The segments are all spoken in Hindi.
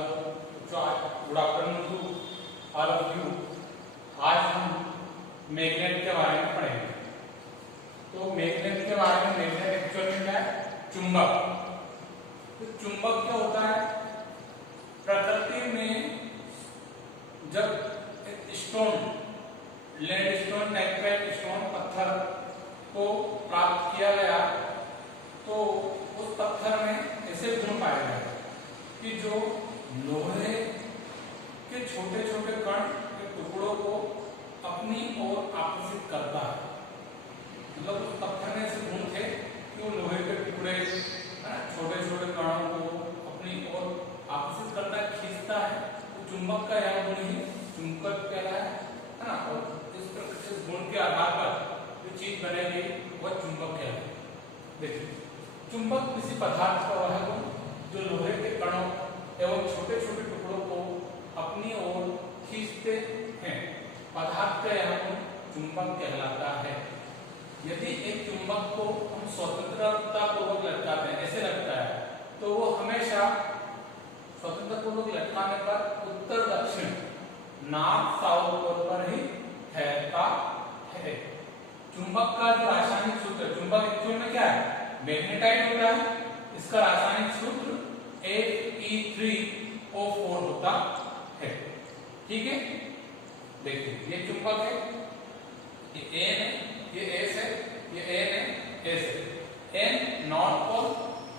Good afternoon to all of you. आज हम मैग्नेट के बारे में पढ़ेंगे। तो मैग्नेट के बारे में, मैग्नेट एक्चुअल में क्या है? चुंबक। तो चुंबक क्या होता है? प्रकृति में जब एक स्टोन, लेड स्टोन टाइप का एक स्टोन पत्थर को प्राप्त किया गया तो उस पत्थर में ऐसे गुण पाए गए कि जो लोहे के छोटे छोटे कण के टुकड़ों को अपनी ओर आकर्षित करता है। मतलब उस पत्थर में ऐसे गुण थे कि वो लोहे के टुकड़े छोटे छोटे कणों को अपनी ओर आकर्षित करता है, खींचता है। तो चुंबक का यह गुण ही चुंबक कहलाता है ना। और इस गुण के आधार पर जो चीज बनेगी वह चुंबक कहलाता है। देखिए, चुंबक किसी पदार्थ का वह गुण जो लोहे के कणों एवं छोटे छोटे टुकड़ों को अपनी ओर खींचते हैं, पदार्थ का यह गुण चुंबक कहलाता है। यदि एक चुंबक को हम स्वतंत्रता पूर्वक लटकाते हैं, ऐसे लगता है, तो वो हमेशा स्वतंत्रता पूर्वक लटकाने पर उत्तर दक्षिण, नॉर्थ साउथ पोल पर ही ठहरता है। चुंबक का जो रासायनिक सूत्र, चुंबक एक्चुअल में क्या है? मैग्नेटाइट होता है। इसका रासायनिक सूत्र Fe3O4 होता है। ठीक है, देखिए ये चुंबक है, ये N है, ये S है, ये N है, S है। N north pole,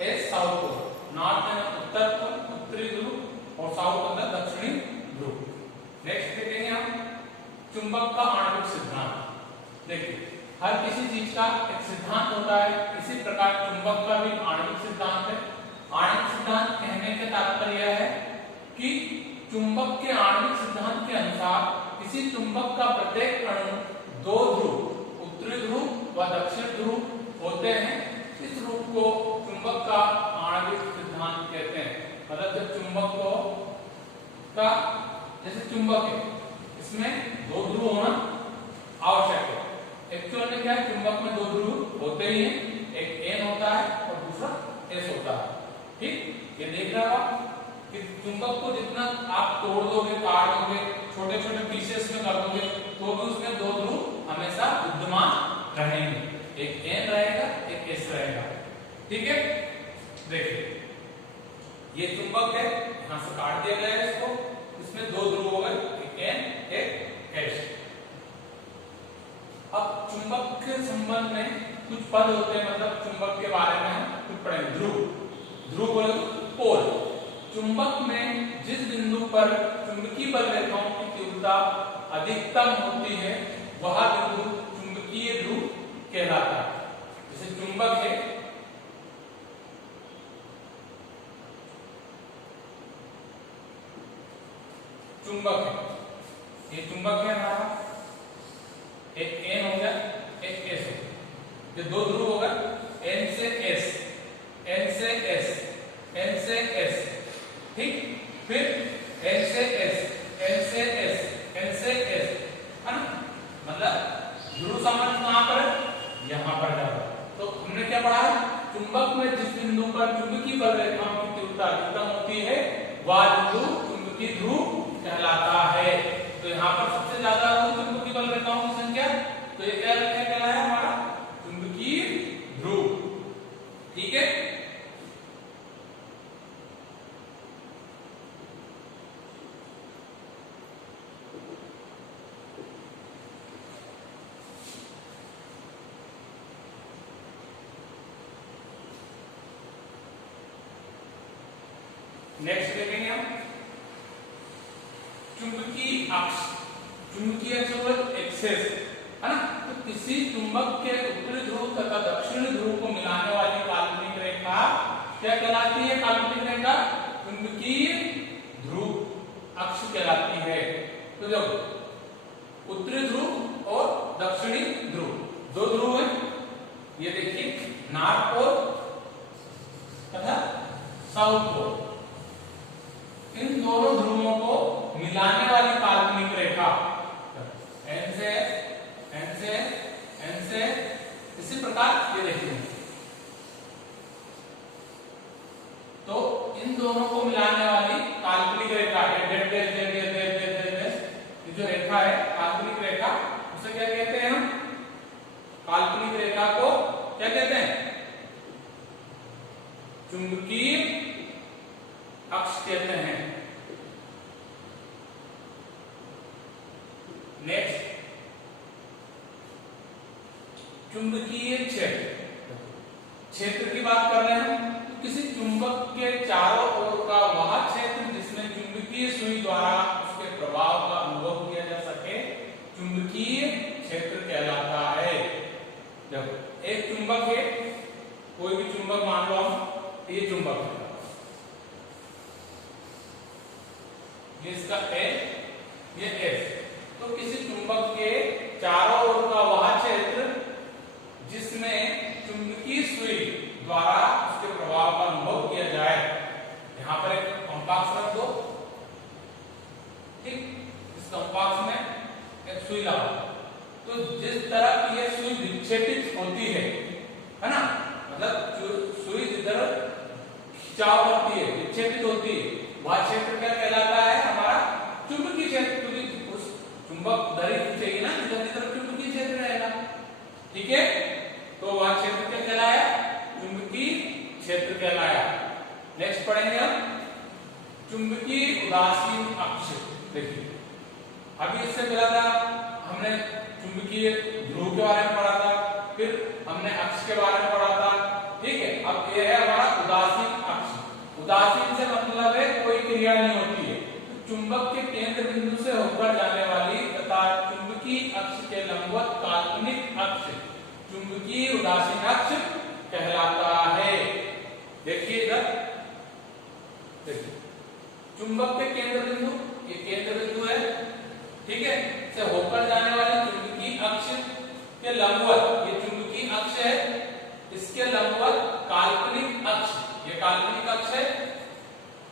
S south pole. North है उत्तर पोल, उत्तरी ध्रुव, और साउथ होता है दक्षिणी ध्रुव। नेक्स्ट देखेंगे हम चुंबक का आणविक सिद्धांत। देखिए, हर किसी चीज का एक सिद्धांत होता है, इसी प्रकार चुंबक का भी आणविक सिद्धांत है। आणविक सिद्धांत कहने का तात्पर्य है कि चुंबक के आणविक सिद्धांत के अनुसार किसी चुंबक का प्रत्येक अणु दो ध्रुव, उत्तरी ध्रुव व दक्षिण ध्रुव होते हैं। इस रूप को चुंबक का आणविक सिद्धांत कहते हैं। मतलब जब चुंबक को का जैसे चुंबक है, इसमें दो ध्रुव होना आवश्यक है। एक्चुअल में क्या है? चुंबक में दो ध्रुव होते ही हैं, एक N होता है और दूसरा S होता है। ठीक, ये देख रहे हो आप कि चुंबक को जितना आप तोड़ दोगे, काट दोगे, छोटे छोटे पीसेस में कर दोगे, तो भी उसमें दो ध्रुव हमेशा विद्यमान रहेंगे। एक N रहेगा, एक S रहेगा। ठीक है, देखिए ये चुंबक है, यहां से काट दिया गया है इसको, इसमें दो ध्रुव हो गए, एक N एक S। अब चुंबक के संबंध में कुछ पद होते हैं, मतलब चुंबक के बारे में हम कुछ पढ़ेंगे। ध्रुव, ध्रुव बोले पोल। चुंबक में जिस बिंदु पर चुंबकीय बल रेखाओं की तीव्रता अधिकतम होती है वह बिंदु चुंबकीय ध्रुव कहलाता है। जैसे चुंबक है, चुंबक है, ये चुंबक है हमारा, एक N हो गया, एक S हो गया। ये दो ध्रुव होगा, N से S, N से S, N से S। ठीक, फिर N से S, N से S, N से S, है ना। मतलब ध्रुव सामान्य कहां पर है? यहां पर जाता है। तो हमने क्या पढ़ा है? चुंबक में जिस बिंदु पर चुंबकीय बल रेखाओं की तीव्रता अधिकतम होती है वह बिंदु चुंबकीय ध्रुव कहलाता है। तो यहाँ पर सबसे ज्यादा चुंबकीय बल रेखाओं की संख्या, तो ये क्या कहलाया हमारा? चुंबकीय ध्रुव। ठीक है, नेक्स्ट देखेंगे हम चुंबकीय अक्ष। चुंबकीय अक्ष एक्सेस है ना। तो किसी चुंबक के उत्तरी ध्रुव तथा दक्षिणी ध्रुव को मिलाने वाली काल्पनिक रेखा क्या कहलाती है? काल्पनिक रेखा चुंबकीय ध्रुव अक्ष कहलाती है। तो जब उत्तरी ध्रुव और दक्षिणी ध्रुव, दो ध्रुव है, ये देखिए नॉर्थ पोल तथा साउथ पोल, इन दोनों ध्रुवों को मिलाने वाली काल्पनिक रेखा N से N से N से, इसी प्रकार ये देखिए, तो इन दोनों को मिलाने वाली काल्पनिक क्या कहते हैं? चुंबकीय अक्ष कहते हैं। नेक्स्ट, चुंबकीय क्षेत्र। क्षेत्र की बात कर रहे हैं, तो किसी चुंबक के चारों ओर का वह क्षेत्र जिसमें चुंबकीय सुई द्वारा उसके प्रभाव का अनुभव किया जा सके, चुंबकीय क्षेत्र कहलाता है। देखो, एक चुंबक है, कोई भी चुंबक मान लो हम, ये चुंबक है, ये इसका ए, ये एस। तो किसी चुंबक के चारों ओर का वह क्षेत्र जिसमें चुंबकीय सुई द्वारा उसके प्रभाव का अनुभव किया जाए। यहां पर एक कंपास रख दो, ठीक, इस कंपास में एक सुई लगाओ, तो जिस तरह यह सुई विक्षेपित होती है ना, मतलब सुई जिधर खिंचाव होती है, विक्षेपित होती है, वह क्षेत्र क्या कहलाता है? हमारा चुंबकीय क्षेत्र। क्योंकि उस चुंबक दरी खींचेगी ना, जिधर जिधर चुंबकीय क्षेत्र रहेगा, ठीक है, तो वह क्षेत्र क्या कहलाया? चुंबकीय क्षेत्र कहलाया। नेक्स्ट पढ़ेंगे हम चुंबकीय उदासीन अक्ष। देखिए, अभी इससे पहला था हमने चुंबकीय ध्रुव के बारे में पढ़ा था, फिर हमने अक्ष के बारे में पढ़ा था, ठीक है। अब यह है हमारा उदासीन अक्ष। उदासीन से मतलब है कोई क्रिया नहीं होती है, तो चुंबक के केंद्र बिंदु से होकर जाने वाली तथा चुंबकीय अक्ष के लंबवत काल्पनिक अक्ष चुंबकीय उदासीन अक्ष कहलाता है। देखिए इधर, देखिए चुंबक के केंद्र बिंदु, ये केंद्र बिंदु है, ठीक है, से होकर जाने वाले चुंबकीय अक्ष के लंबवत, ये चुंबकीय अक्ष है, इसके लंबवत काल्पनिक अक्ष, ये काल्पनिक अक्ष है,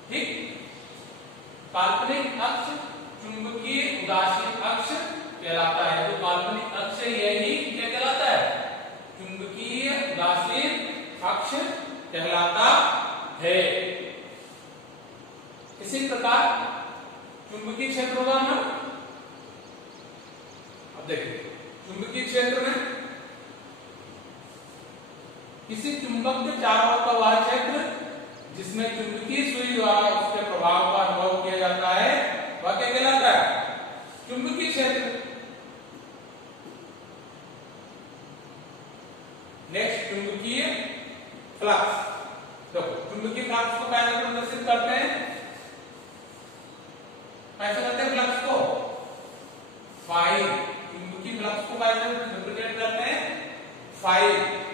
ठीक, काल्पनिक अक्ष चुंबकीय उदासीन अक्ष कहलाता है। जो काल्पनिक अक्ष है यही क्या कहलाता है? चुंबकीय उदासीन अक्ष कहलाता है। इसी प्रकार चुंबकीय क्षेत्र होगा ना, अब देखिए चुंबकीय क्षेत्र में किसी चुंबक के चारों ओर का वह क्षेत्र जिसमें चुंबकीय सुई द्वारा उसके प्रभाव का अनुभव किया जाता है, वह क्या कहलाता है? चुंबकीय क्षेत्र। नेक्स्ट, चुंबकीय फ्लक्स। तो चुंबकीय फ्लक्स को कैसे प्रदर्शित करते हैं? कैसे करते हैं फ्लक्स को? फाई। चुंबकीय फ्लक्स को कैसे रिप्रेजेंट करते हैं? फाई।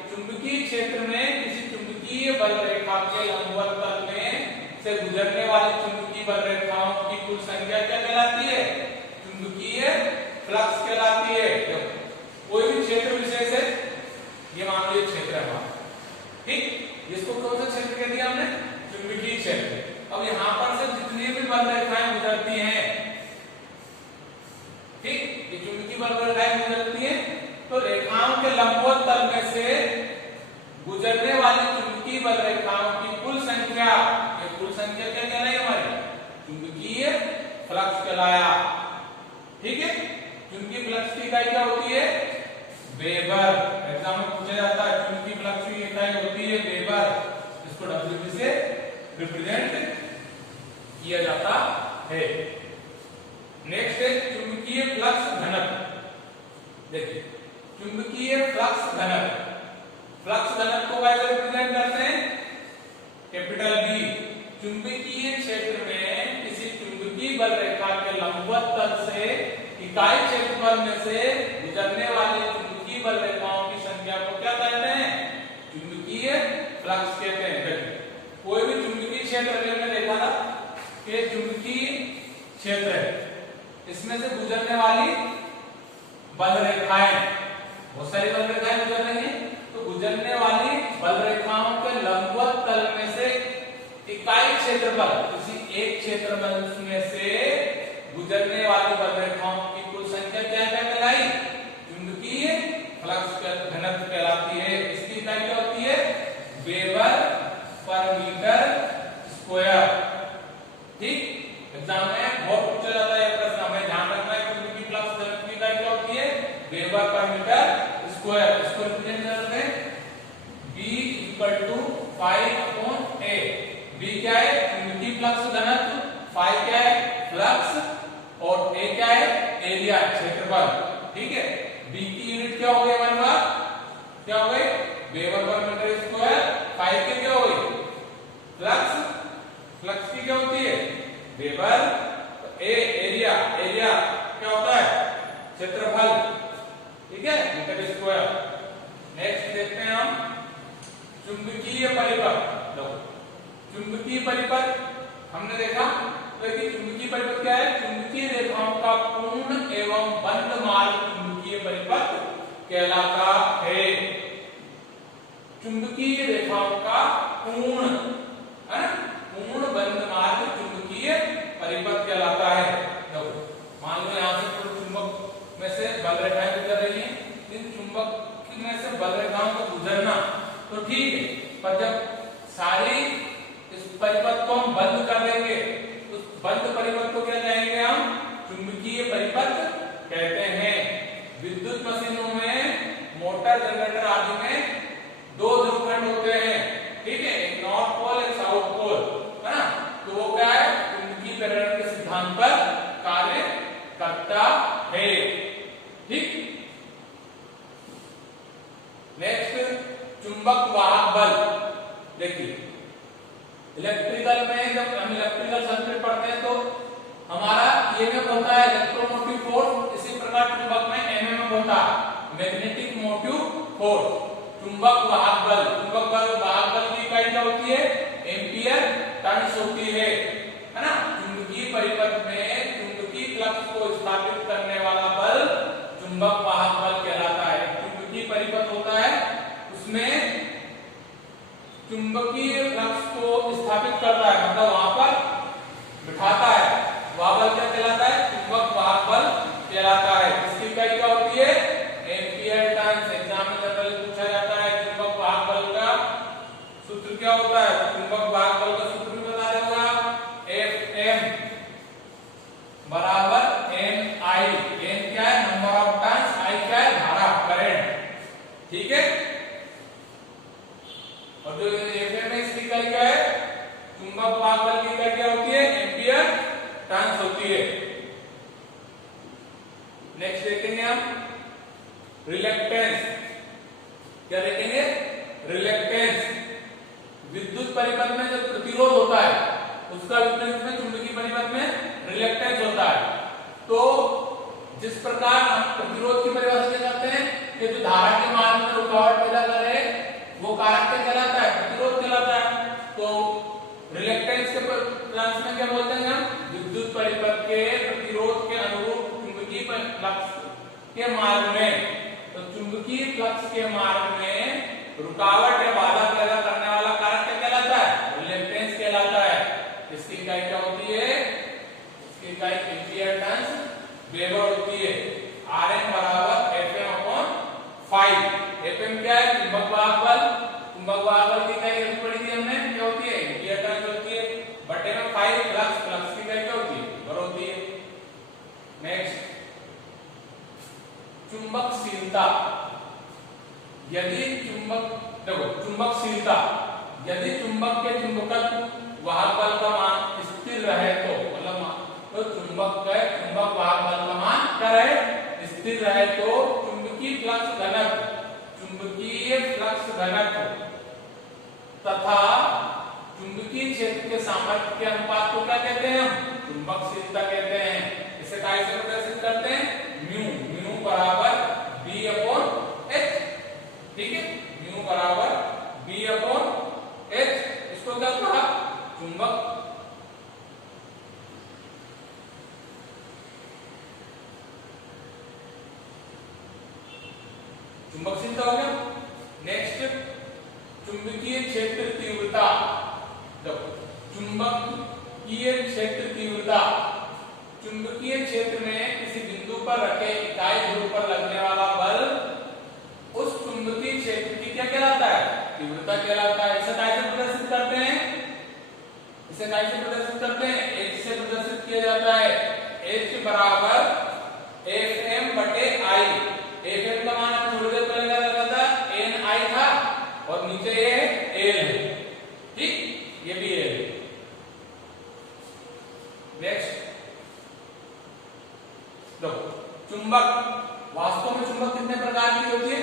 चुंबकीय क्षेत्र में किसी चुंबकीय बल रेखा के लंबवत तल में से गुजरने वाली चुंबकीय बल रेखाओं की कुल संख्या क्या कहलाती है? चुंबकीय फ्लक्स कहलाती है। कोई भी क्षेत्र विशेष है, ये मान लीजिए क्षेत्र है हमारा, ठीक, इसको कौन सा क्षेत्र कह दिया हमने? चुंबकीय क्षेत्र। अब यहां पर से जितनी भी बल रेखाएं गुजरती हैं, ठीक, ये चुंबकीय बल रेखाएं गुजरती हैं, तो रेखाओं के लंबवत तल में से गुजरने वाली चुंबकीय बल रेखाओं की कुल संख्या, ये कुल संख्या क्या कहलाई हमारी? चुंबकीय फ्लक्स कहलाया, ठीक है। चुंबकीय फ्लक्स की इकाई क्या होती है? वेबर। एग्जाम में पूछा जाता है चुंबकीय फ्लक्स की इकाई होती है वेबर, इसको डब्ल्यूबी से रिप्रेजेंट किया जाता है। नेक्स्ट है चुंबकीय फ्लक्स घनत्व। देखिए चुंबकीय फ्लक्स घनत्व, फ्लक्स घनत्व को कैसे रिप्रेजेंट करते हैं? Capital B. चुंबकीय क्षेत्र में किसी चुंबकीय बल रेखा के लंबवत तल से इकाई क्षेत्रफल में से गुजरने वाली चुंबकीय बल रेखाओं की संख्या को क्या कहते हैं? चुंबकीय फ्लक्स कहते हैं। कोई भी चुंबकीय क्षेत्र हमने देखा था कि चुंबकीय क्षेत्र है, इसमें से गुजरने वाली बल रेखाएं, बहुत सारी बल रेखाएं गुजर रही हैं, तो गुजरने वाली बल रेखाओं के लंबवत तल में से इकाई क्षेत्रफल, किसी एक क्षेत्रफल में से गुजरने वाली बल रेखाओं की कुल संख्या क्या कहलाई? चुंबकीय फ्लक्स घनत्व कहलाती है। इसकी इकाई क्या होती है? वेबर पर मीटर स्क्वायर, ठीक। एग्जाम में बहुत पूछा जाता है प्रश्न, हमें ध्यान रखना है चुंबकीय फ्लक्स घनत्व की इकाई क्या होती है? वेबर पर मीटर स्क्वायर। इसको रिप्रेजेंट करते हैं वेबर पर मीटर स्क्वायर। फाई की क्या हुई? फ्लक्स। फ्लक्स की क्या होती है? वेबर। ए एरिया, एरिया क्या होता है? क्षेत्रफल, ठीक है, मीटर स्क्वायर। नेक्स्ट देखते हैं हम चुंबकीय परिपथ। देखो चुंबकीय परिपथ हमने देखा तो कि चुंबकीय परिपथ क्या है? चुंबकीय रेखाओं का पूर्ण एवं बंद मार्ग चुंबकीय परिपथ कहलाता है। चुंबकीय रेखाओं का पूर्ण, है ना, पूर्ण बंद मार्ग चुंबकीय परिपथ कहलाता है। देखो मान लो यहां से कोई चुंबक में से बल रेखाएं गुजर रही हैं, इन चुंबक में से बल रेखाओं को गुजरना तो ठीक है, पर जब सारी इस परिपथ को हम बंद कर देंगे, उस बंद परिपथ को क्या कहेंगे हम? चुंबकीय परिपथ कहते हैं। विद्युत मशीनों में, मोटर, जनरेटर आदि में दो ध्रुवखंड होते हैं, ठीक है, एक नॉर्थ पोल एक साउथ पोल, है ना, तो वो क्या है? चुंबकीय प्रेरण के सिद्धांत पर कार्य करता है। ठीक। नेक्स्ट चुंबक वाहक बल। देखिए इलेक्ट्रिकल में जब हम इलेक्ट्रिकल सर्किट पढ़ते हैं तो हमारा ईएमएफ होता है इलेक्ट्रोमोटिव फोर्स, इसी प्रकार चुंबक में एमएमएफ होता है मैग्नेटिक मोटिव फोर्स। चुंबक वाहक बल, चुंबक बल वाहक बल की इकाई क्या होती है? एम्पियर टर्न्स होती है ना। चुंबकीय परिपथ में चुंबकीय फ्लक्स को स्थापित करने वाला बल चुंबक वाहक बल कहलाता है। चुंबकीय परिपथ होता है, उसमें चुंबकीय फ्लक्स को स्थापित करता है, मतलब वहां पर बिठाता है, वह बल क्या कहलाता है? चुंबक वाहक बल कहलाता है। इसकी इकाई क्या होती है? Ampere turns. एग्जाम में जनरली पूछा जाता है चुंबक वाहक बल का सूत्र क्या होता है? चुंबक वाहक बल का सूत्र भी बता रहे होगा, Fm बराबर NI। N क्या है? नंबर ऑफ टर्न्स, I क्या है? धारा, करंट, ठीक है। और जो Fm है इसकी इकाई क्या है? चुंबक वाहक बल की इकाई क्या होती है? एम्पियर टर्न्स होती है। नेक्स्ट देखेंगे हम रिलक्टेंस। क्या देखेंगे? रिलक्टेंस। विद्युत परिपथ में जो प्रतिरोध होता है उसका विपरीत में चुंबकीय परिपथ में रिलक्टेंस होता है। तो जिस प्रकार हम प्रतिरोध की परिभाषा क्या करते हैं कि जो धारा के मार्ग में रुकावट पैदा करे वो कारक क्या कहलाता है? प्रतिरोध कहलाता है। तो रिलक्टेंस के टर्म्स में क्या बोलते हैं हम? विद्युत परिपथ के प्रतिरोध के अनुरूप चुंबकीय फ्लक्स के मार्ग में, तो चुंबकीय फ्लक्स के मार्ग में रुकावट या बाधा पैदा करने वाला कारक क्या कहलाता है? रिलक्टेंस कहलाता है। इसकी इकाई क्या होती है? इसकी इकाई एम्पियर टर्न्स वेबर होती है। Rn बराबर Fm अपॉन फाई। Fm क्या है? चुंबक वाहक बल। चुंबक वाहक बल की इकाई अभी पढ़ी थी हमने, क्या होती है? एम्पियर टर्न्स होती है, बटे में फाई फ्लक्स, फ्लक्स की इकाई क्या होती है? वेबर होती है। नेक्स्ट चुंबकशीलता। यदि चुंबक, देखो चुंबकशीलता, यदि चुंबक के चुंबकत्व वाहक बल का मान स्थिर रहे तो, मतलब तो चुंबक वाहक बल का मान क्या रहे? स्थिर रहे तो चुंबकीय फ्लक्स घनत्व, चुंबकीय फ्लक्स घनत्व तथा चुंबकीय क्षेत्र के सामर्थ्य के अनुपात को क्या कहते हैं? हम चुंबकशीलता कहते हैं। इसे कैसे प्रदर्शित करते हैं? म्यू, म्यू बराबर B अपॉन H, ठीक है, म्यू बराबर B अपॉन H। इसको क्या कहा? चुंबक चुंबकशीलता हो गया। नेक्स्ट चुंबकीय क्षेत्र तीव्रता। देखो चुंबकीय क्षेत्र तीव्रता, चुंबकीय क्षेत्र में किसी बिंदु पर रखे इकाई ध्रुव पर लगने वाला बल उस चुंबकीय क्षेत्र की क्या कहलाता है? तीव्रता कहलाता है। इसे कैसे प्रदर्शित करते हैं? इसे कैसे प्रदर्शित करते हैं? H से प्रदर्शित किया जाता है। H बराबर Fm बटे I। Fm का मान थोड़ी देर पहले क्या लगा था? NI था, और नीचे ये L है, ठीक, ये भी L है। नेक्स्ट चुंबक। वास्तव में चुंबक कितने प्रकार की होती है?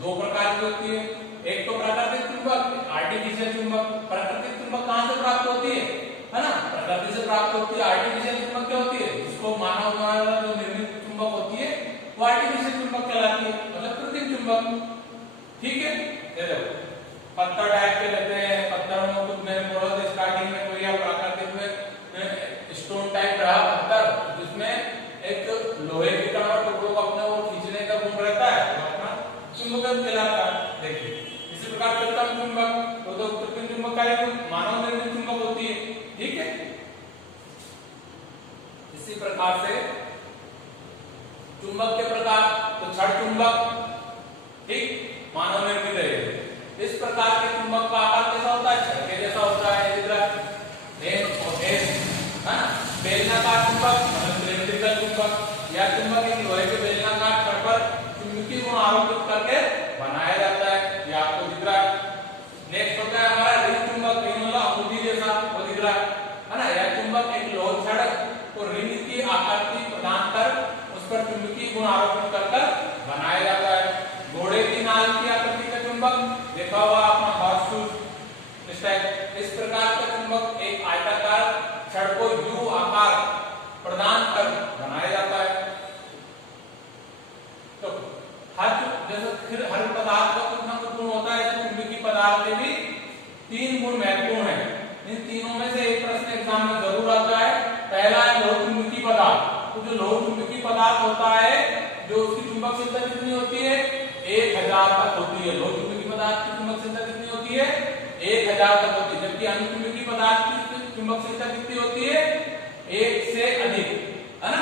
दो प्रकार की होती है। एक तो प्राकृतिक चुंबक, आर्टिफिशियल चुंबक। प्राकृतिक चुंबक कहां से प्राप्त होती है ना, प्रकृति से प्राप्त होती है। आर्टिफिशियल चुंबक क्या होती है, जिसको मानव द्वारा जो निर्मित चुंबक होती है वो आर्टिफिशियल चुंबक कहलाती है, मतलब कृत्रिम चुंबक। ठीक है, ये देखो पत्थर टाइप के रहते हैं, पत्थर में कुछ मैंने बोला था स्टार्टिंग में, कोई प्राकृतिक में स्टोन टाइप रहा पत्थर जिसमें एक लोहे के कण और टुकड़ों को अपने वो खींचने का गुण रहता है, तो अपना चुंबकत्व कहलाता है। देखिए इसी प्रकार कृत्रिम चुंबक, तो कृत्रिम चुंबक का एक मानव निर्मित चुंबक होती है। ठीक है, इसी प्रकार से चुंबक के प्रकार, तो छड़ चुंबक, ठीक, मानव निर्मित है। इस प्रकार के चुंबक का आकार कैसा होता है, छड़ के जैसा होता है, बेलनाकार चुंबक मतलब सिलिंड्रिकल चुंबक। यह चुंबक एक लोहे के बेलनाकार छड़ पर चुंबकीय गुण आरोपित करके बनाया जाता है, ये आपको दिख रहा है। नेक्स्ट होता है हमारा रिंग चुंबक, रिंग मतलब अंगूठी जैसा वो दिख रहा है ना। यह चुंबक एक लोह छड़ को रिंग की आकृति प्रदान कर उस पर चुंबकीय गुण आरोपित कर बनाया जाता है। घोड़े की नाल की आकृति का चुंबक देखा हुआ अपना हॉर्स शूज इस टाइप। इस प्रकार का चुंबक एक आयताकार छड़ को यू आकार प्रदान कर बनाया जाता है। तो हर पदार्थ का कुछ ना कुछ गुण होता है, ऐसे चुंबकीय पदार्थ के भी 3 गुण महत्वपूर्ण है। इन तीनों में से एक प्रश्न एग्जाम में जरूर आता है। पहला है लौह चुंबकीय पदार्थ। तो जो लौह चुंबकीय पदार्थ होता है, जो उसकी चुंबक क्षमता कितनी होती है, 1000 तक होती है। लौह चुंबकीय पदार्थ की चुंबक क्षमता कितनी होती है, 1000 तक होती है। जबकि अनुचुंबकीय पदार्थ की चुंबक क्षमता कितनी होती है, 1 से अधिक, है ना,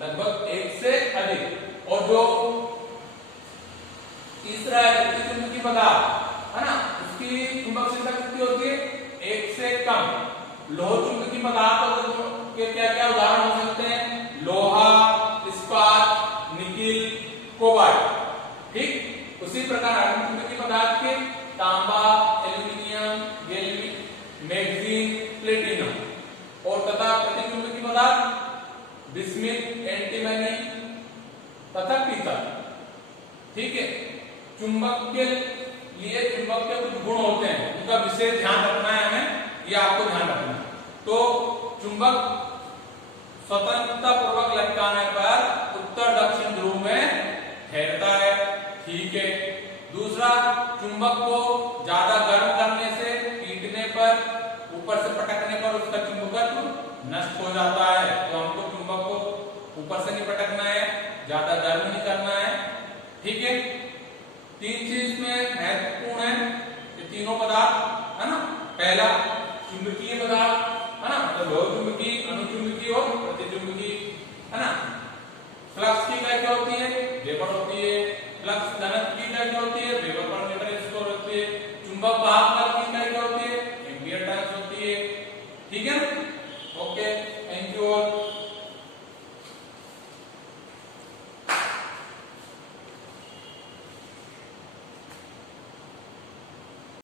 लगभग 1 से अधिक। और जो तीसरा है प्रतिचुंबकीय पदार्थ, है ना, उसकी चुंबक क्षमता कितनी होती है, 1 से कम। लोह चुंबकीय पदार्थ के क्या क्या उदाहरण हो सकते हैं, लोहा, इस्पात, निकिल, कोबाल्ट। ठीक, उसी प्रकार अनुचुंबकीय पदार्थ के तांबा, एल्यूमिनियम, मैग्नीज, प्लेटिनम। और तथा प्रतिचुंबकीय पदार्थ बिस्मिथ, एंटीमनी तथा पीतल। ठीक है, चुंबक के लिए चुंबक के कुछ गुण होते हैं, उनका विशेष ध्यान रखना है हमें, ये आपको ध्यान रखना है। तो चुंबक स्वतंत्रता पूर्वक लटकाने पर उत्तर दक्षिण ध्रुव में ठहरता है। ठीक है, दूसरा, चुंबक को ज्यादा गर्म करने से, पीटने पर, ऊपर से पटकने पर उसका चुंबकत्व नष्ट हो जाता है। तो हमको चुंबक को ऊपर से नहीं पटकना है, ज्यादा गर्म नहीं करना है। ठीक है, 3 चीज में महत्वपूर्ण है ये तीनों पदार्थ, है ना। पहला चुंबकीय पदार्थ, है ना, तो लोह चुंबकीय, अनुचुंबकीय और प्रतिचुंबकीय, है ना। फ्लक्स की क्या होती है, वेपर होती है। फ्लक्स घनत्व की क्या होती है, वेपर पर मीटर स्क्वायर होती है। चुंबक वाहक